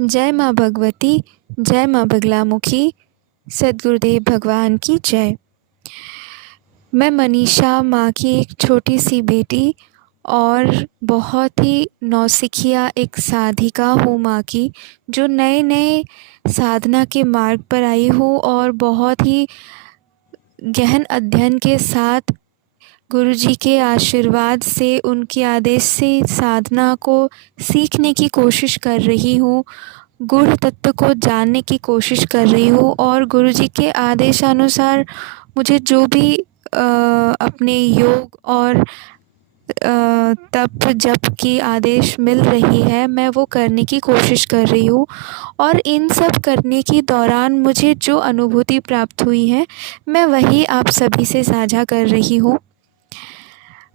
जय माँ भगवती, जय माँ बगलामुखी, सद्गुरुदेव भगवान की जय। मैं मनीषा, माँ की एक छोटी सी बेटी और बहुत ही नौसिखिया एक साधिका हूँ माँ की, जो नए नए साधना के मार्ग पर आई हूँ और बहुत ही गहन अध्ययन के साथ गुरुजी के आशीर्वाद से, उनके आदेश से साधना को सीखने की कोशिश कर रही हूँ। गुरु तत्व को जानने की कोशिश कर रही हूँ और गुरुजी के आदेशानुसार मुझे जो भी अपने योग और तप जप की आदेश मिल रही है, मैं वो करने की कोशिश कर रही हूँ। और इन सब करने के दौरान मुझे जो अनुभूति प्राप्त हुई है, मैं वही आप सभी से साझा कर रही हूँ।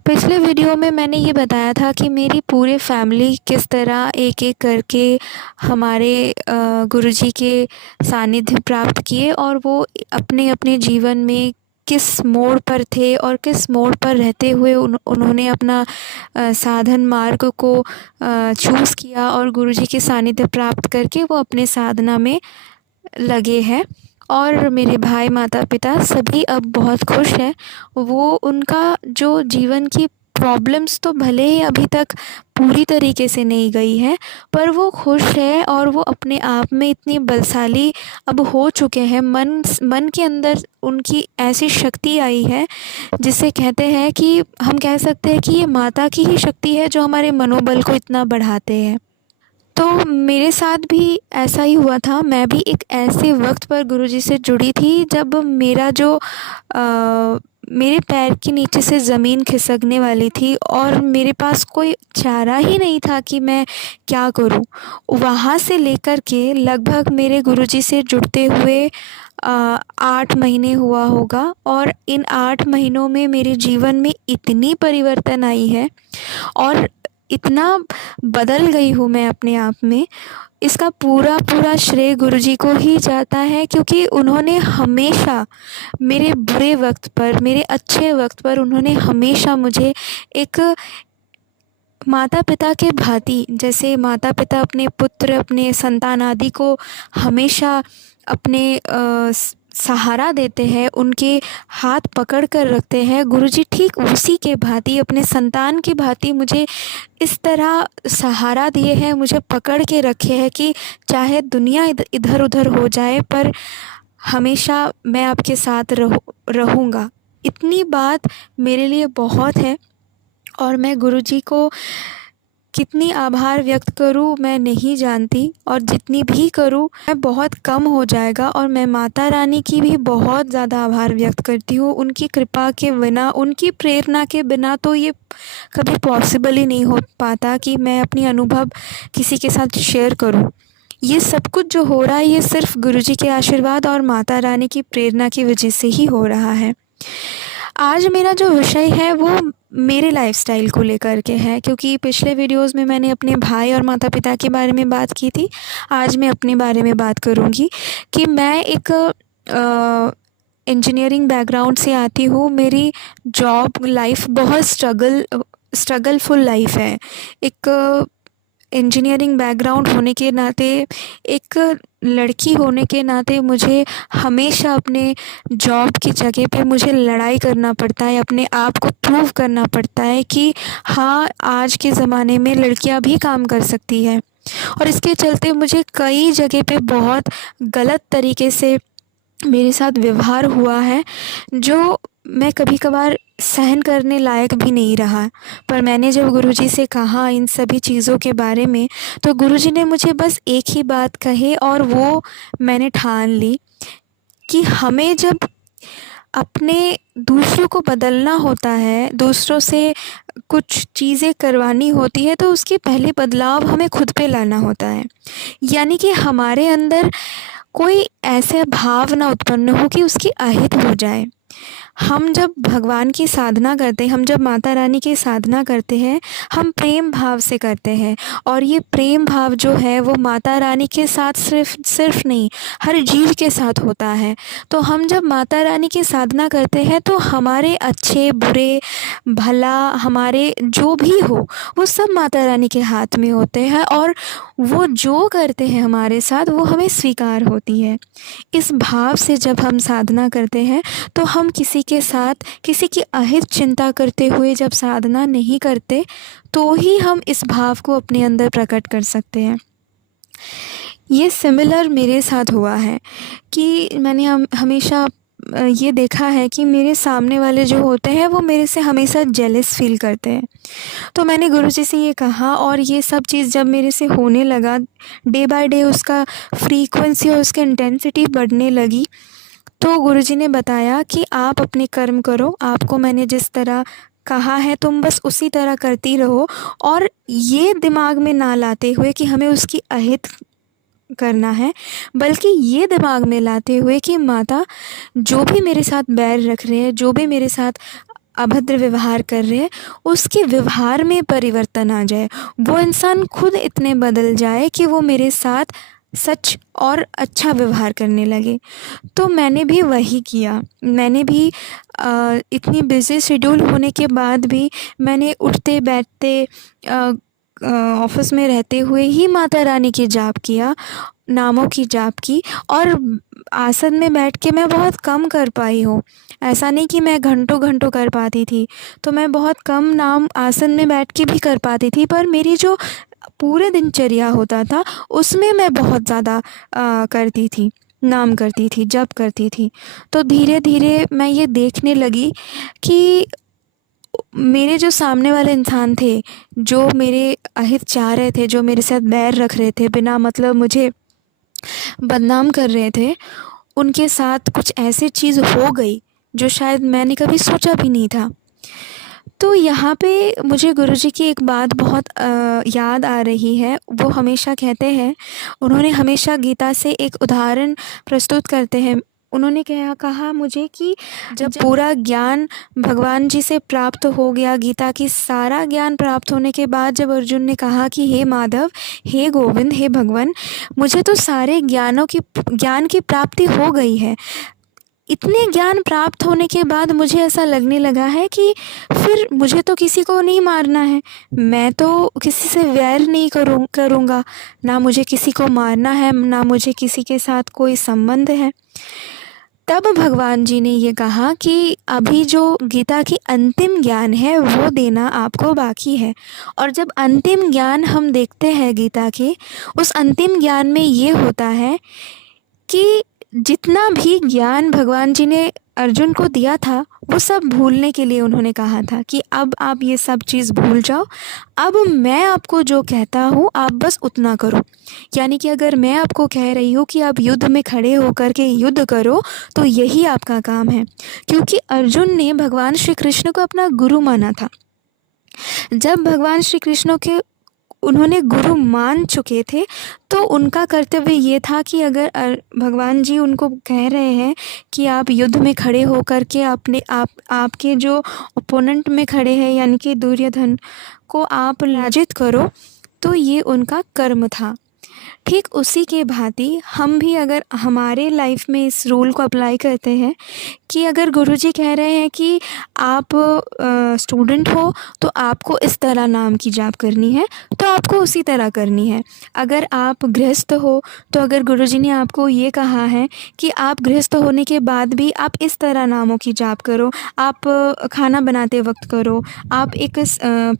पिछले वीडियो में मैंने ये बताया था कि मेरी पूरे फैमिली किस तरह एक-एक करके हमारे गुरुजी के सानिध्य प्राप्त किए और वो अपने-अपने जीवन में किस मोड़ पर थे और किस मोड़ पर रहते हुए उन्होंने अपना साधन मार्ग को चूज़ किया और गुरुजी के सानिध्य प्राप्त करके वो अपने साधना में लगे हैं। और मेरे भाई, माता-पिता सभी अब बहुत खुश हैं। वो उनका जो जीवन की प्रॉब्लम्स तो भले ही अभी तक पूरी तरीके से नहीं गई हैं, पर वो खुश हैं और वो अपने आप में इतनी बलशाली अब हो चुके हैं। मन के अंदर उनकी ऐसी शक्ति आई है, जिसे कहते हैं कि हम कह सकते हैं कि ये माता की ही शक्ति है जो हमारे मनोबल को इतना बढ़ाते हैं। तो मेरे साथ भी ऐसा ही हुआ था। मैं भी एक ऐसे वक़्त पर गुरुजी से जुड़ी थी जब मेरा जो मेरे पैर के नीचे से ज़मीन खिसकने वाली थी और मेरे पास कोई चारा ही नहीं था कि मैं क्या करूँ। वहाँ से लेकर के लगभग मेरे गुरुजी से जुड़ते हुए 8 महीने हुआ होगा और इन 8 महीनों में मेरे जीवन में इतनी परिवर्तन आई है और इतना बदल गई हूँ मैं अपने आप में। इसका पूरा श्रेय गुरुजी को ही जाता है, क्योंकि उन्होंने हमेशा मेरे बुरे वक़्त पर, मेरे अच्छे वक़्त पर उन्होंने हमेशा मुझे एक माता-पिता के भाँति, जैसे माता-पिता अपने पुत्र, अपने संतान आदि को हमेशा अपने सहारा देते हैं, उनके हाथ पकड़ कर रखते हैं, गुरुजी ठीक उसी के भाँति, अपने संतान की भाँति मुझे इस तरह सहारा दिए हैं, मुझे पकड़ के रखे हैं कि चाहे दुनिया इधर-उधर हो जाए, पर हमेशा मैं आपके साथ रहूँगा। इतनी बात मेरे लिए बहुत है और मैं गुरुजी को कितनी आभार व्यक्त करूँ मैं नहीं जानती, और जितनी भी करूँ मैं बहुत कम हो जाएगा। और मैं माता रानी की भी बहुत ज़्यादा आभार व्यक्त करती हूँ। उनकी कृपा के बिना, उनकी प्रेरणा के बिना तो ये कभी पॉसिबल ही नहीं हो पाता कि मैं अपनी अनुभव किसी के साथ शेयर करूँ। ये सब कुछ जो हो रहा है, ये सिर्फ़ गुरुजी के आशीर्वाद और माता रानी की प्रेरणा की वजह से ही हो रहा है। आज मेरा जो विषय है वो मेरे लाइफ़स्टाइल को लेकर के है, क्योंकि पिछले वीडियोज़ में मैंने अपने भाई और माता-पिता के बारे में बात की थी। आज मैं अपने बारे में बात करूँगी कि मैं एक इंजीनियरिंग बैकग्राउंड से आती हूँ। मेरी जॉब लाइफ़ बहुत स्ट्रगलफुल लाइफ़ है। एक इंजीनियरिंग बैकग्राउंड होने के नाते, एक लड़की होने के नाते मुझे हमेशा अपने जॉब की जगह पे मुझे लड़ाई करना पड़ता है, अपने आप को प्रूव करना पड़ता है कि हाँ, आज के ज़माने में लड़कियां भी काम कर सकती हैं। और इसके चलते मुझे कई जगह पे बहुत गलत तरीके से मेरे साथ व्यवहार हुआ है, जो मैं कभी-कभार सहन करने लायक भी नहीं रहा। पर मैंने जब गुरुजी से कहा इन सभी चीज़ों के बारे में, तो गुरुजी ने मुझे बस एक ही बात कही और वो मैंने ठान ली कि हमें जब अपने दूसरों को बदलना होता है, दूसरों से कुछ चीज़ें करवानी होती है, तो उसके पहले बदलाव हमें खुद पे लाना होता है। यानी कि हमारे अंदर कोई ऐसा भाव ना उत्पन्न हो कि उसकी अहित हो जाए। हम जब भगवान की साधना करते हैं, हम जब माता रानी की साधना करते हैं, हम प्रेम भाव से करते हैं। और ये प्रेम भाव जो है वो माता रानी के साथ सिर्फ नहीं, हर जीव के साथ होता है। तो हम जब माता रानी की साधना करते हैं तो हमारे अच्छे बुरे भला हमारे जो भी हो वो सब माता रानी के हाथ में होते हैं, और वो जो करते हैं हमारे साथ वो हमें स्वीकार होती है। इस भाव से जब हम साधना करते हैं तो हम किसी के साथ किसी की अहित चिंता करते हुए जब साधना नहीं करते, तो ही हम इस भाव को अपने अंदर प्रकट कर सकते हैं। ये सिमिलर मेरे साथ हुआ है कि मैंने हमेशा ये देखा है कि मेरे सामने वाले जो होते हैं वो मेरे से हमेशा जेलस फ़ील करते हैं। तो मैंने गुरुजी से ये कहा, और ये सब चीज़ जब मेरे से होने लगा, डे बाय डे उसका फ्रीक्वेंसी और उसकी इंटेंसिटी बढ़ने लगी, तो गुरुजी ने बताया कि आप अपने कर्म करो, आपको मैंने जिस तरह कहा है तुम बस उसी तरह करती रहो, और ये दिमाग में ना लाते हुए कि हमें उसकी अहित करना है, बल्कि ये दिमाग में लाते हुए कि माता जो भी मेरे साथ बैर रख रहे हैं, जो भी मेरे साथ अभद्र व्यवहार कर रहे हैं, उसके व्यवहार में परिवर्तन आ जाए, वो इंसान खुद इतने बदल जाए कि वो मेरे साथ सच और अच्छा व्यवहार करने लगे। तो मैंने भी वही किया। मैंने भी इतनी बिज़ी शेड्यूल होने के बाद भी मैंने उठते बैठते ऑफ़िस में रहते हुए ही माता रानी की जाप किया, नामों की जाप की, और आसन में बैठ के मैं बहुत कम कर पाई हूँ। ऐसा नहीं कि मैं घंटों-घंटों कर पाती थी, तो मैं बहुत कम नाम आसन में बैठ के भी कर पाती थी, पर मेरी जो पूरे दिनचर्या होता था उसमें मैं बहुत ज़्यादा करती थी, नाम करती थी, जप करती थी। तो धीरे-धीरे मैं ये देखने लगी कि मेरे जो सामने वाले इंसान थे, जो मेरे अहित चाह रहे थे, जो मेरे साथ बैर रख रहे थे, बिना मतलब मुझे बदनाम कर रहे थे, उनके साथ कुछ ऐसी चीज़ हो गई जो शायद मैंने कभी सोचा भी नहीं था। तो यहाँ पे मुझे गुरुजी की एक बात बहुत याद आ रही है। वो हमेशा कहते हैं, उन्होंने हमेशा गीता से एक उदाहरण प्रस्तुत करते हैं। उन्होंने कहा मुझे कि जब पूरा ज्ञान भगवान जी से प्राप्त हो गया, गीता की सारा ज्ञान प्राप्त होने के बाद जब अर्जुन ने कहा कि हे माधव, हे गोविंद, हे भगवान, मुझे तो सारे ज्ञान की प्राप्ति हो गई है। इतने ज्ञान प्राप्त होने के बाद मुझे ऐसा लगने लगा है कि फिर मुझे तो किसी को नहीं मारना है, मैं तो किसी से वैर नहीं करूँगा, ना मुझे किसी को मारना है, ना मुझे किसी के साथ कोई संबंध है। तब भगवान जी ने ये कहा कि अभी जो गीता की अंतिम ज्ञान है वो देना आपको बाकी है। और जब अंतिम ज्ञान हम देखते हैं गीता के, उस अंतिम ज्ञान में ये होता है कि जितना भी ज्ञान भगवान जी ने अर्जुन को दिया था वो सब भूलने के लिए उन्होंने कहा था कि अब आप ये सब चीज़ भूल जाओ, अब मैं आपको जो कहता हूँ आप बस उतना करो। यानी कि अगर मैं आपको कह रही हूँ कि आप युद्ध में खड़े होकर के युद्ध करो, तो यही आपका काम है। क्योंकि अर्जुन ने भगवान श्री कृष्ण को अपना गुरु माना था। जब भगवान श्री कृष्ण के उन्होंने गुरु मान चुके थे, तो उनका कर्तव्य ये था कि अगर भगवान जी उनको कह रहे हैं कि आप युद्ध में खड़े होकर के आपके जो ओपोनेंट में खड़े हैं, यानी कि दुर्योधन को आप पराजित करो, तो ये उनका कर्म था। ठीक उसी के भांति हम भी अगर हमारे लाइफ में इस रूल को अप्लाई करते हैं कि अगर गुरुजी कह रहे हैं कि आप स्टूडेंट हो तो आपको इस तरह नाम की जाप करनी है, तो आपको उसी तरह करनी है। अगर आप गृहस्थ हो तो अगर गुरुजी ने आपको ये कहा है कि आप गृहस्थ होने के बाद भी आप इस तरह नामों की जाप करो, आप खाना बनाते वक्त करो, आप एक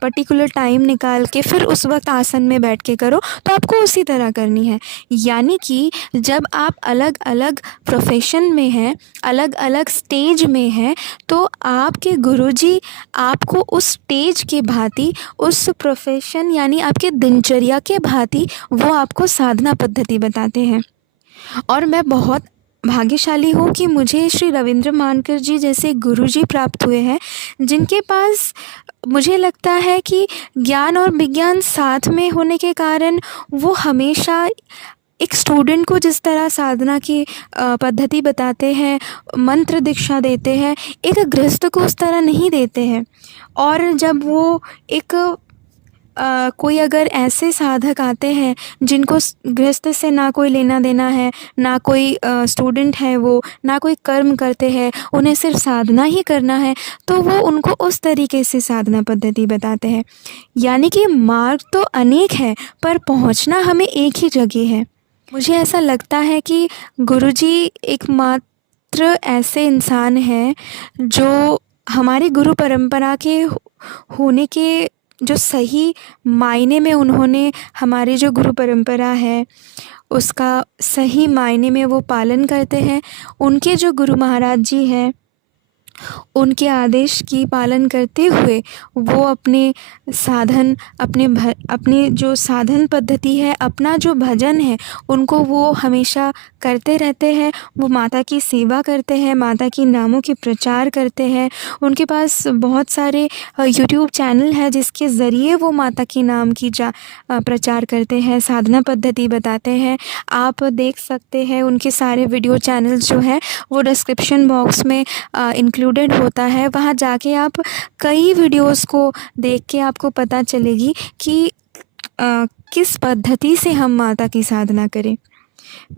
पर्टिकुलर टाइम निकाल के फिर उस वक्त आसन में बैठ के करो, तो आपको उसी तरह करनी है। यानी कि जब आप अलग अलग प्रोफेशन में हैं, अलग अलग स्टेज में हैं, तो आपके गुरुजी आपको उस स्टेज के भांति, उस प्रोफेशन यानी आपके दिनचर्या के भांति वो आपको साधना पद्धति बताते हैं। और मैं बहुत भाग्यशाली हूँ कि मुझे श्री रविंद्र मानकर जी जैसे गुरुजी प्राप्त हुए हैं, जिनके पास मुझे लगता है कि ज्ञान और विज्ञान साथ में होने के कारण वो हमेशा एक स्टूडेंट को जिस तरह साधना की पद्धति बताते हैं, मंत्र दीक्षा देते हैं, एक गृहस्थ को उस तरह नहीं देते हैं। और जब वो एक कोई अगर ऐसे साधक आते हैं जिनको गृहस्थ से ना कोई लेना देना है, ना कोई स्टूडेंट है वो, ना कोई कर्म करते हैं, उन्हें सिर्फ साधना ही करना है, तो वो उनको उस तरीके से साधना पद्धति बताते हैं। यानी कि मार्ग तो अनेक है, पर पहुंचना हमें एक ही जगह है। मुझे ऐसा लगता है कि गुरुजी एकमात्र ऐसे इंसान हैं जो हमारी गुरु परंपरा के होने के जो सही मायने में उन्होंने हमारी जो गुरु परंपरा है उसका सही मायने में वो पालन करते हैं। उनके जो गुरु महाराज जी हैं उनके आदेश की पालन करते हुए वो अपने साधन अपने जो साधन पद्धति है, अपना जो भजन है, उनको वो हमेशा करते रहते हैं। वो माता की सेवा करते हैं, माता की नामों की प्रचार करते हैं। उनके पास बहुत सारे यूट्यूब चैनल है जिसके ज़रिए वो माता की नाम की प्रचार करते हैं, साधना पद्धति बताते हैं। आप देख सकते हैं उनके सारे वीडियो चैनल्स जो हैं वो डिस्क्रिप्शन बॉक्स में इंक्लूडेड होता है। वहाँ जाके आप कई वीडियोस को देख के आपको पता चलेगी कि किस पद्धति से हम माता की साधना करें।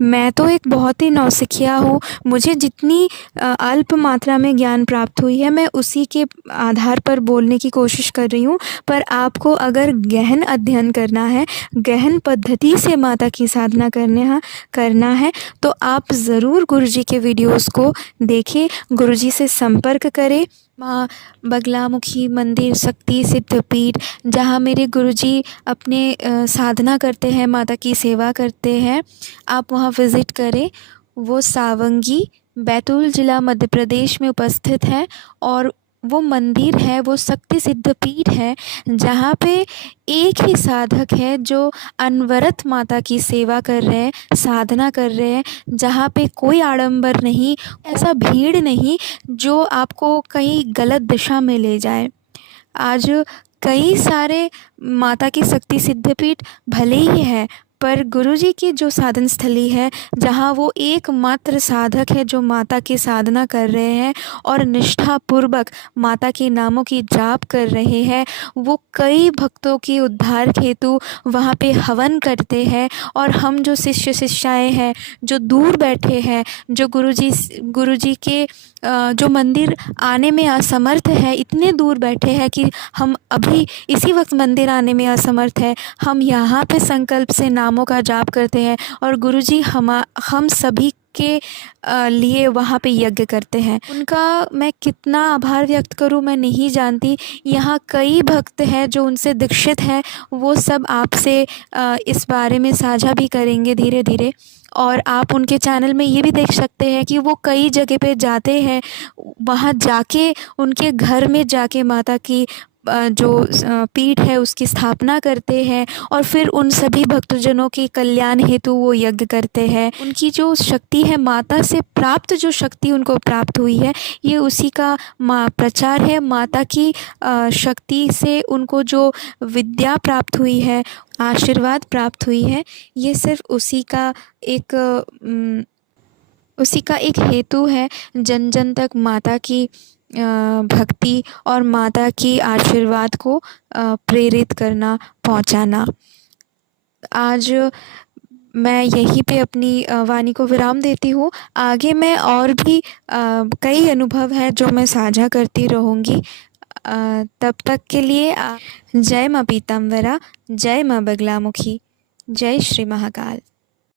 मैं तो एक बहुत ही नौसिखिया हूँ। मुझे जितनी अल्प मात्रा में ज्ञान प्राप्त हुई है मैं उसी के आधार पर बोलने की कोशिश कर रही हूँ। पर आपको अगर गहन अध्ययन करना है, गहन पद्धति से माता की साधना करना है तो आप ज़रूर गुरुजी के वीडियोस को देखें, गुरुजी से संपर्क करें। माँ बगलामुखी मंदिर शक्ति सिद्धपीठ, जहाँ मेरे गुरुजी अपने साधना करते हैं, माता की सेवा करते हैं, आप वहाँ विज़िट करें। वो सावंगी, बैतूल ज़िला मध्य प्रदेश में उपस्थित है। और वो मंदिर है, वो शक्ति सिद्धपीठ है जहाँ पे एक ही साधक है जो अनवरत माता की सेवा कर रहे हैं, साधना कर रहे हैं, जहाँ पे कोई आडंबर नहीं, ऐसा भीड़ नहीं जो आपको कहीं गलत दिशा में ले जाए। आज कई सारे माता की शक्ति सिद्धपीठ भले ही है, पर गुरुजी की जो साधन स्थली है जहाँ वो एकमात्र साधक है जो माता की साधना कर रहे हैं और निष्ठापूर्वक माता के नामों की जाप कर रहे हैं, वो कई भक्तों की उद्धार हेतु वहाँ पे हवन करते हैं। और हम जो शिष्य शिष्याएँ हैं जो दूर बैठे हैं, जो गुरुजी के जो मंदिर आने में असमर्थ है, इतने दूर बैठे हैं कि हम अभी इसी वक्त मंदिर आने में असमर्थ है, हम यहाँ पे संकल्प से नामों का जाप करते हैं और गुरुजी हम सभी के लिए वहाँ पे यज्ञ करते हैं। उनका मैं कितना आभार व्यक्त करूँ मैं नहीं जानती। यहाँ कई भक्त हैं जो उनसे दीक्षित हैं, वो सब आपसे इस बारे में साझा भी करेंगे धीरे धीरे। और आप उनके चैनल में ये भी देख सकते हैं कि वो कई जगह पे जाते हैं, वहाँ जाके उनके घर में जाके माता की जो पीठ है उसकी स्थापना करते हैं और फिर उन सभी भक्तजनों के कल्याण हेतु वो यज्ञ करते हैं। उनकी जो शक्ति है, माता से प्राप्त जो शक्ति उनको प्राप्त हुई है, ये उसी का प्रचार है। माता की शक्ति से उनको जो विद्या प्राप्त हुई है, आशीर्वाद प्राप्त हुई है, ये सिर्फ उसी का एक हेतु है, जन जन तक माता की भक्ति और माता की आशीर्वाद को प्रेरित करना, पहुंचाना। आज मैं यहीं पे अपनी वाणी को विराम देती हूँ। आगे मैं और भी कई अनुभव है जो मैं साझा करती रहूँगी। तब तक के लिए जय माँ पीताम्बरा, जय माँ बगलामुखी, जय श्री महाकाल।